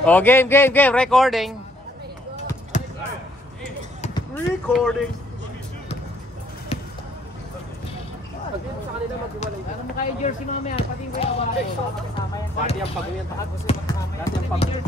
Oh, game. Recording. Ano mo kayo jersey mamaya? Pati yung kaya wala ko. Dati ang pag-uwi ang takad. Dati ang pag-uwi.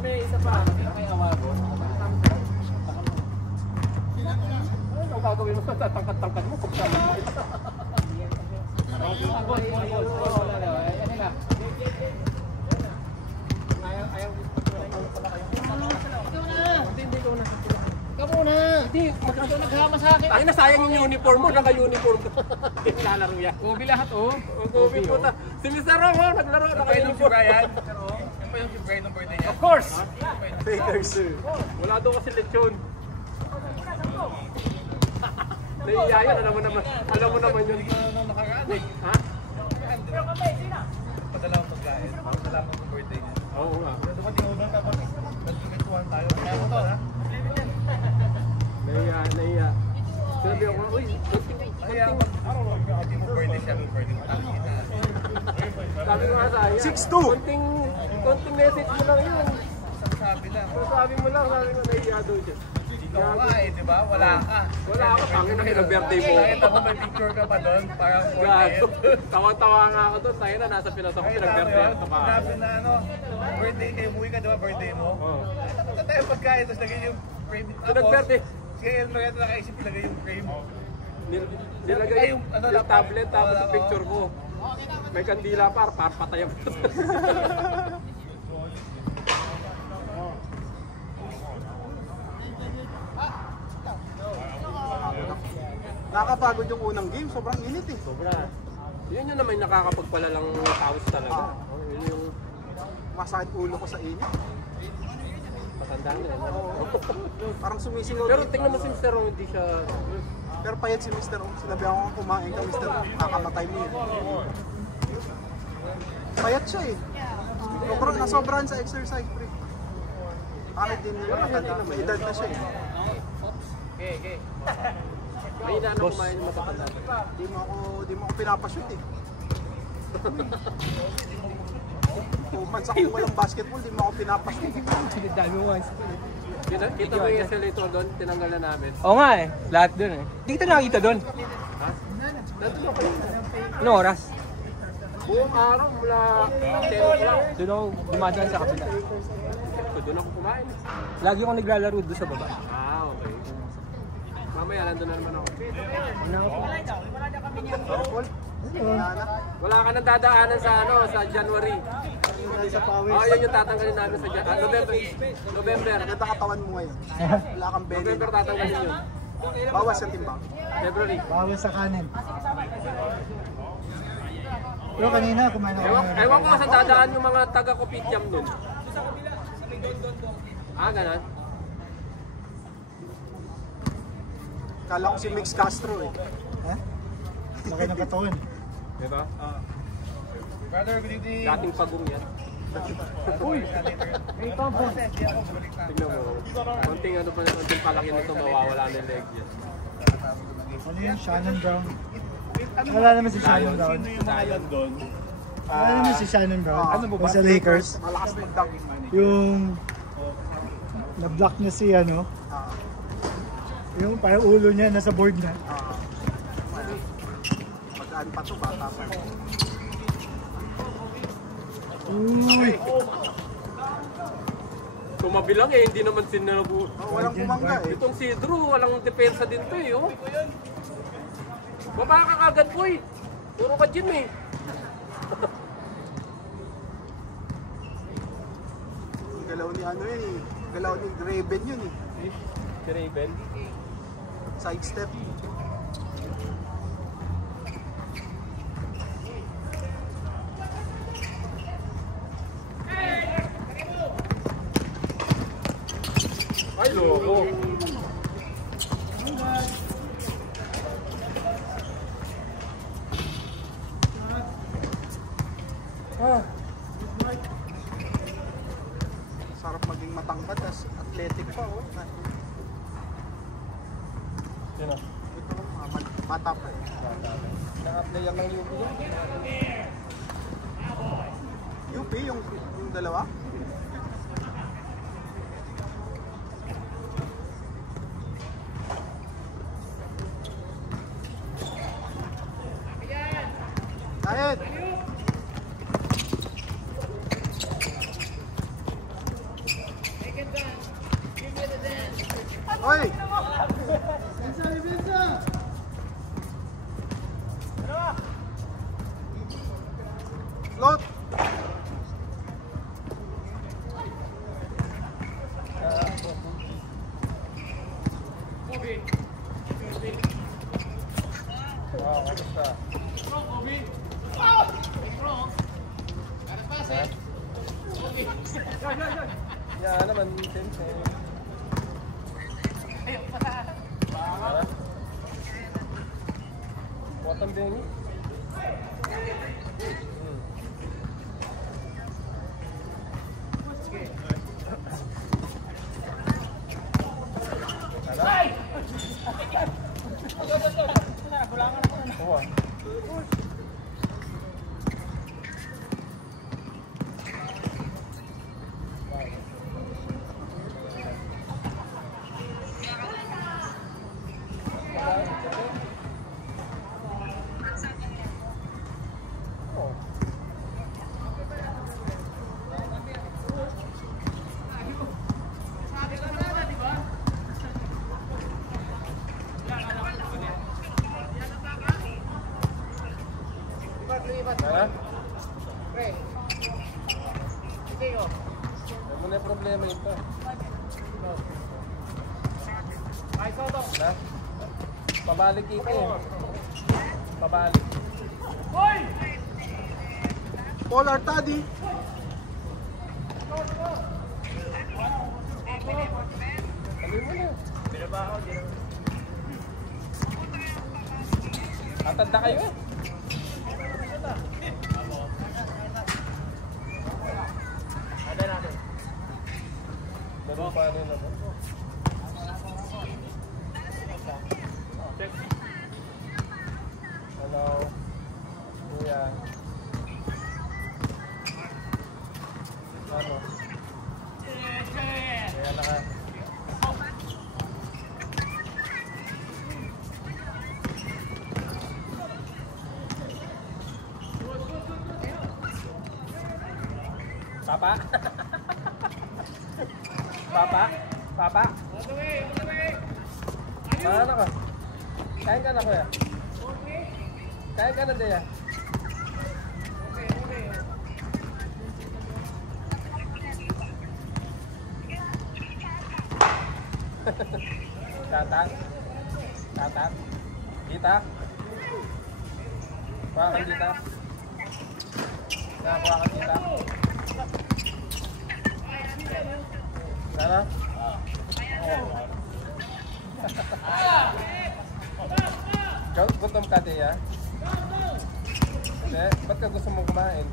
May isa pa. Kaya wala ko. Ano gagawin mo? Tangkad mo. Pagkala mo. Hindi, magkakato naghama sa akin. Ay, nasayang yung uniform mo, naka-uniform ko. Nilalaro yan. Gobi lahat, oh. Gobi puta. Si Mr. Romo, naglaro, naka-uniform. Yan pa yung Brian ng birthday niya? Of course! Fakers, sir. Wala doon kasi lechon. Naiiya yun, alam mo naman yun. Nung nakaraan eh. Ha? Padala ko pagkain. Padala ko ng birthday niya. Oo nga. Pero dumating ako doon tapos nagkikituhan tayo. Kaya ko to, ha? Naiiya. Sabi ako, uy, Kaya araw mo, hindi mo birthday siya. Birthday mo tayo kita. sabi ko nga sa akin, 6'2". konting message mo lang yun. Sabi lang. Sabi mo lang, naiiya daw siya. Ikaw nga eh, di ba? Wala ka. Wala ako, tangin na kinag-birthday mo. Nakita mo may picture ka pa doon. Parang Gago. Tawa-tawa nga ako doon. Tayo na, nasa Pinas ako, pinag-birthday ako. Sinabi na ano, birthday kayo, umuwi ka, di ba? Birthday mo. Tapos na tayo pagkain, tapos lagay yung frame. Pinag-birthday. Kaya yung Loretta nakaisip, nilagay yung frame. Nilagay yung tablet tapos yung picture ko. May kandila para patayan mo. Nakakapagod yung unang game, sobrang init eh. Sobra. Yun yung naman nakakapagpalalang tawis talaga. Yun yung Masakit ulo ko sa init. matanda na. Parang sumisingaw. Pero tingnan mo si Mr. Ron, hindi siya... Pero payat si Mr. Ong. Sinabi ako kumain ka, Mr. Ong. Kakamatay mo yun. Payat siya eh. Nasobrahan sa exercise, pre. Kahit din nila matanda. May edad na siya eh. Okay. May na kumain yung matatanda. Di mo ako pinapashoot eh. 2 months ako walang basketball, di mo ako pinapashoot. Dami mo once. Kita mo yung escalator doon, tinanggal na namin. Oo nga eh, lahat dun eh. Hindi kita nakakita dun. Ha? Nandun ako yun. Anong oras? Buong araw mula 10 o'clock. Doon ako dumadaan sa kabila. Doon ako kumain. Lagi akong naglalaro doon sa baba. Okay. Mamaya nandun na naman ako. Wala ka nang dadaanan sa sa January. Yun yung tatanggalin namin sa November. Ganda katawan mo ngayon. Wala kang belly. November tatanggalin yun. Bawas sa timbang. February. Bawas sa kanin. Pero kanina kumain ako. Ewan ko saan dadaan yung mga taga-Kopitiam nun. Ganon. Kala ko si Mix Castro eh. Ha? Laki ng katawan. Diba? Brother, good evening. Dating pagong yan. Uy! Tignan mo. Konting palaki nito, mawawala na yung leg yan. Ano yun? Shannon Brown. Wala naman si Shannon Brown. Sino yung mga yan doon? Wala naman si Shannon Brown. Ano ba? Sa Lakers. Malakas mag-dunk. Yung na-block niya si ano. Yung parang ulo niya nasa board na. Pag-aan pa to, bata pa. Uy! Tumabilang eh, hindi naman sinabu. Walang kumangga eh. Itong si Drew, walang depensa din to eh. Baba ka kagad po eh. Puro ka gym eh. Galaw ni ano yun eh. Galaw ni Raven yun eh. Si Raven. Side step. Ay, loko. Sarap maging matangkad, as athletic pa oh. Sino? Ito, bata pa eh. Naka-play ang UP. UP, yung dalawa? Yan naman, siyempre. Bottom din. Ano? Ano na yung problema ito? Na? Pabalik ito eh. Pabalik. Paul Artadi. Sabi mo na. Tatanda kayo eh. Ganun pa rin naman. Hello. Kuya. Ano? Kaya na ka. Papa? Papa? Papa? Ano ka? Kain ka na kuya? Kain ka na Dea? Tatang? Tatang? Dita? Kuhakan dita? Kuhakan dita? Sana? Gutom ka Dea? Hindi? Ba't ka gusto mong kumain?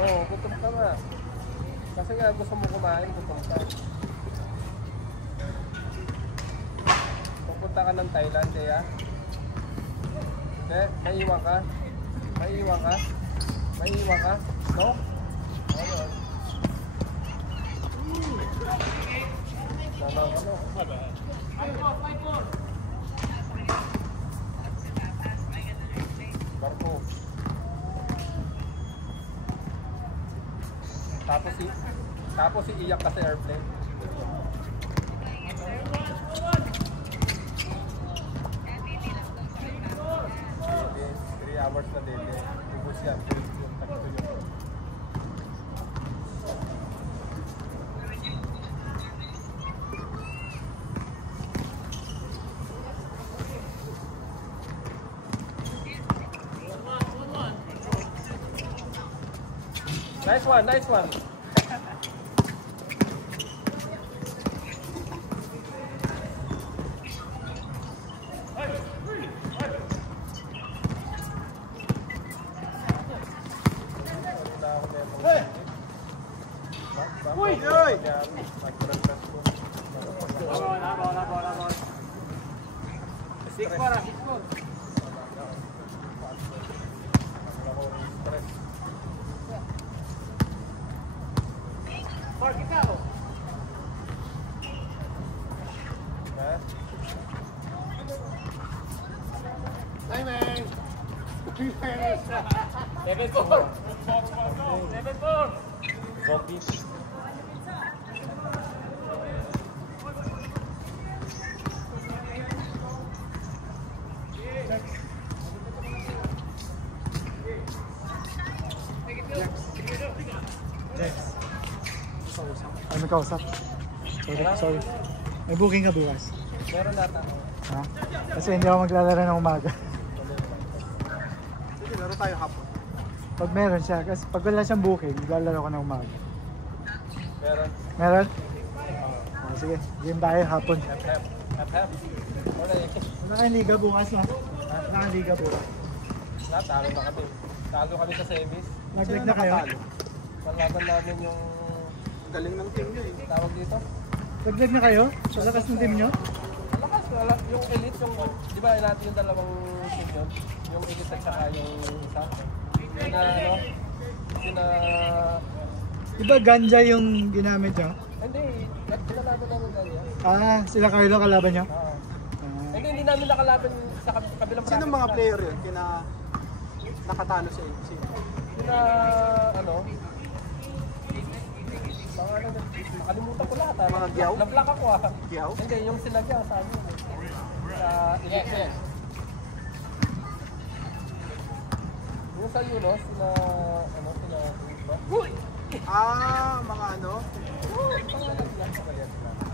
Oo, gutom ka nga. Kasi nga gusto mong kumain, gutom ka. Pupunta ka ng Thailand, Dea? Hindi? Maiiwan ka? Maiiwan ka? Maiiwan ka? No? Ano? Barko. Tapos iiyak ka sa airplane. Dede, 3 hours na dede. Ubus yan. Nice one, nice one. Ano kausap? Sorry. May booking ka bukas? Meron nata. Ha? Kasi hindi ako maglalaro ng umaga. Sige, laro tayo hapon. Pag meron siya, kasi pag wala siyang booking, lalaro ko ng umaga. Meron. Meron? Sige, game tayo hapon. Hep. Wala eh. Wala kayong liga bukas, no? Wala kayong liga bukas. Lahat, talo na kami. Talo kami sa semis. Nag-break na kayo? Panlaban namin yung Galing ng team nyo eh. tawag dito. Nag-break na kayo? Sa lakas ng team nyo? Malakas, yung elite, yung, di ba natin yung dalawang team yun? Yung elite at saka yung isa. Sina, ano? Sina... Diba ganja yung ginamit nyo? Hindi, kinalaban namin ganyan. Ah, sila Carlo kalaban nyo? Oo. Hindi namin nakalaban sa kabilang bracket. Sino mga player yun? Nakatalo sa inyo? Sino? Sina, ano? Mga ano, nakalimutan ko lahat. Mga Gyaw? Na-block ako ah. Gyaw? Hindi, yung sila Gyaw sa amin. Sa elite. Yung sa Yunos, sina, ano, sina, Mga ano?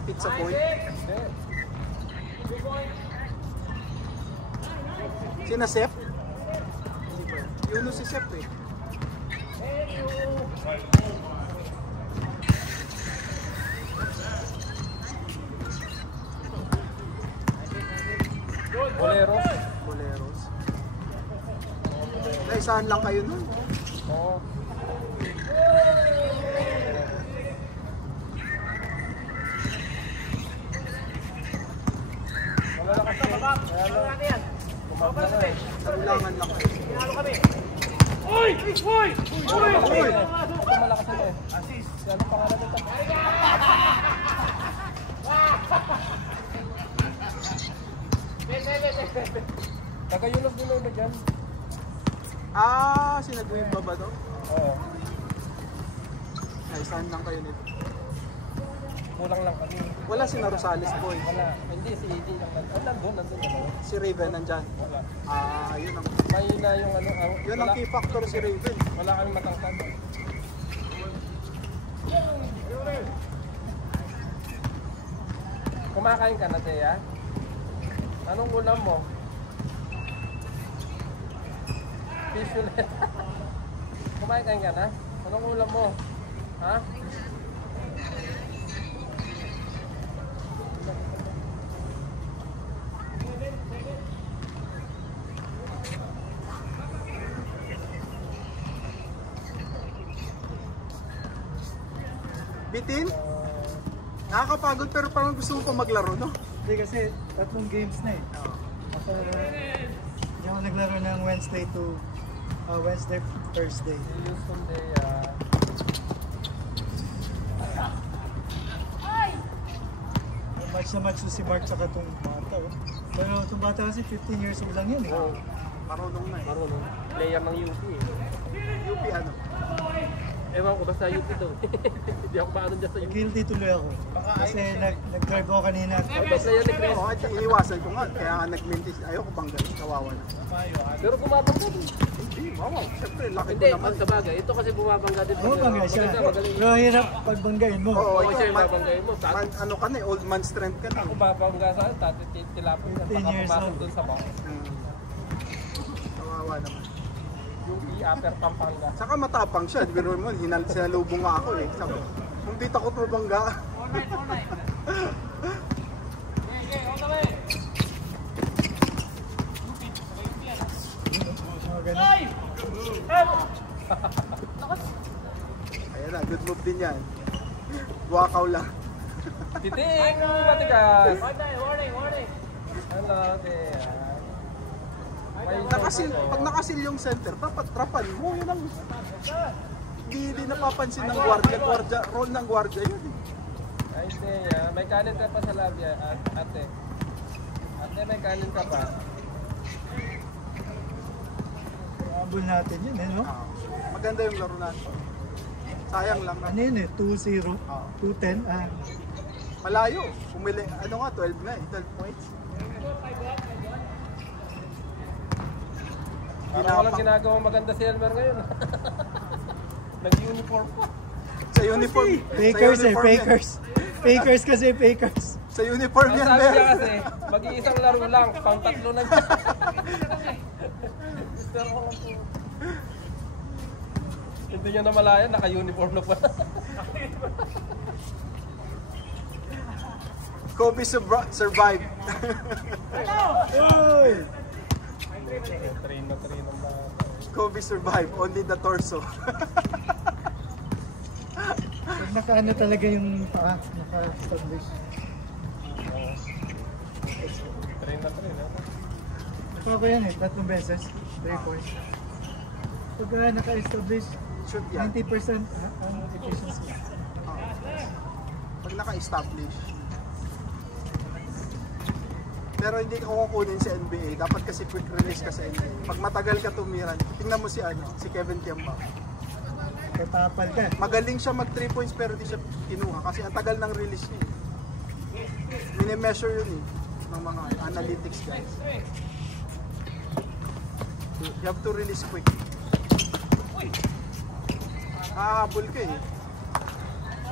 Pizza Boy? Hindi. Sina Sep? Yun si Sep eh. Boleros. Boleros. Naisahan lang kayo nun. Oo. Malalakas na babak. Kaya lang. Kumabla na eh. Nagulangan lang kayo. Ito malakas na eh. Assist. Yan ang pangalan nito. Taga-Yunos din na dyan. Sinagwin ba ba to? Oo. Naisahan lang kayo nito. Kulang lang kami. Wala si Rosales Boy. Wala. Hindi, si ED lang. Nandun. Si Raven nandyan. Wala. Yun ang... Mahina yung ano. Yun ang key factor si Raven. Wala kami matangkad. Kumakain ka na, Thea? Anong ulam mo? Fish ulit. Kumakain ka na? Anong ulam mo? Ha? Bitin? Nakakapagod pero parang gusto mo pa maglaro, no? Hindi kasi 3 games na eh. Kasi hindi ako naglaro ng Wednesday to Thursday. Yung Sunday, Match na match si Mark tsaka itong bata. Pero itong bata kasi 15 years old lang yun eh. Marunong na eh. marunong. Player ng UP eh. UP ano? Ewan ko, basta UP to. Hindi ako paano dyan sa UP. Guilty tuloy ako. Kasi nag-drive ako kanina. Basta yan ni Chris. Oo, at iniwasan ko nga. Kaya nga nag-mintis. Ayoko bang ganun. Kawawa na. Pero bumabangga din. Hindi, wow. Siyempre, laki Hindi, ko naman. sa bagay. Ito kasi bumabangga din. Bumabangga siya. Maganda, magaling. Pero hirap pagbanggain mo. Oo, Oo, siya yung babanggain mo. ano ka na eh, old man strength ka na. Ako babangga sa akin, tilapin ka. 15 Baka years pumasok old. dun sa box. Kawawa naman. Yung i-upper Pampanga. Saka matapang siya. Di ba mo, sinalubong nga ako eh. Sabi, kung di takot mabangga. Mga ganun. Ayan na, good move din yan. Buwakaw lang. Titing! Matigas! Hello, Thea. Pag nakasil yung center, dapat trapan mo. Yun ang... Di napapansin ng gwardiya. Role ng gwardiya yun eh. Ay, Thea. May kanin ka pa sa labya, ate. Ate, may kanin ka pa. Abol natin yun eh, no? Maganda yung laro natin. Sayang lang. Ano yun eh? 2-0? 2-10? Malayo. Pumili. Ano nga, 12 nga eh. 12 points. Parang walang ginagawang maganda si Elmer ngayon. Nag-uniform pa. Sa uniform. Fakers sa eh, uniform yan. fakers. Fakers kasi, fakers. Sa uniform Ang yan, sabi Mer. niya kasi, mag-iisang laro lang, pang 3 na niya. Gusto ko lang po. Hindi nyo namalayan, naka-uniform na pala. Kobe survived. Train na ang mga. Kobe survived, only the torso. Pag nakaano talaga yung paa, naka-establish. Train na. Ito ko yan eh, 3 beses, 3 points. Pag naka-establish, Shoot yan. 90% efficiency. Pag naka-establish. Pero hindi ko kukunin sa NBA. Dapat kasi quick release ka sa NBA. Pag matagal ka tumiran, tingnan mo si Kevin Kiambao. Katapal ka. Magaling siya mag 3 points pero di siya kinuha kasi ang tagal ng release niya. Mini-measure yun ng mga analytics guys. You have to release quick. Hahabol ka eh.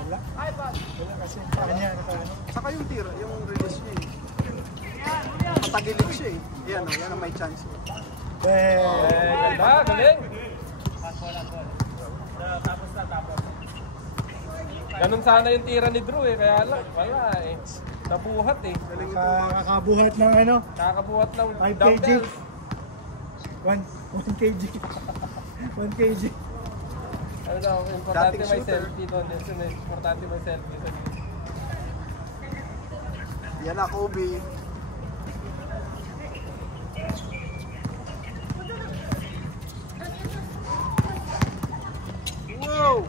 Wala kasi kanya Saka yung tira, yung release niya eh. Patagilid siya eh. Yan ang may chance. Ganda, galing. Ganun sana yung tira ni Drew eh, kaya lang, wala eh. Nabuhat eh. Nakakabuhat ng ano, Nakakabuhat ng 5 kg. dumbbells. 1 kg. 1 kg. Ano daw, importante Dating may shooter. selfie doon. Importante may selfie doon. Yan na Kobe. Wow!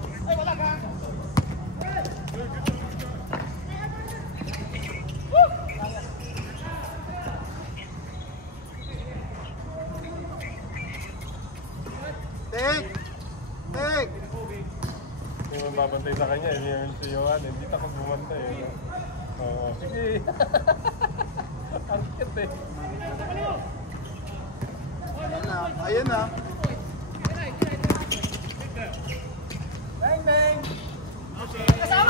Take! Hindi mo babantay sa kanya, hindi yung si Johan, hindi takot bumantay eh. Oo, sige. Ang cute eh. Ayan na.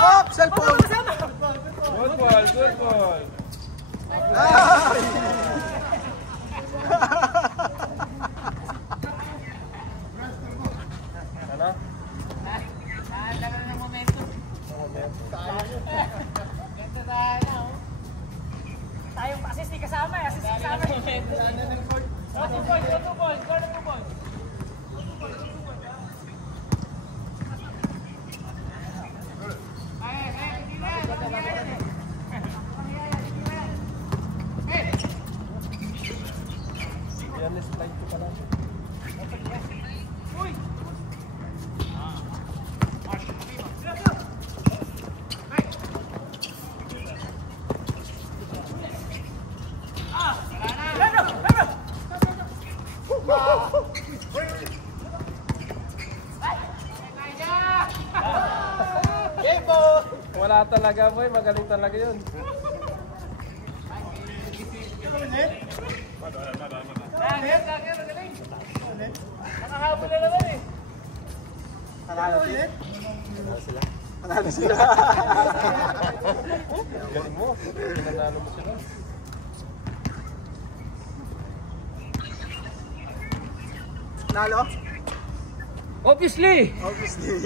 Oh, cellphone! Good ball. Ay! Ano? Tayong assist ni kasama eh. Assist kasama eh. Two balls. Yan is flight ko pala. Wala talaga boy, magaling talaga yun. Nakahabol na naman eh. Panalo sila. Galing mo, pinanalo mo sila. Nalo? Obviously! Obviously.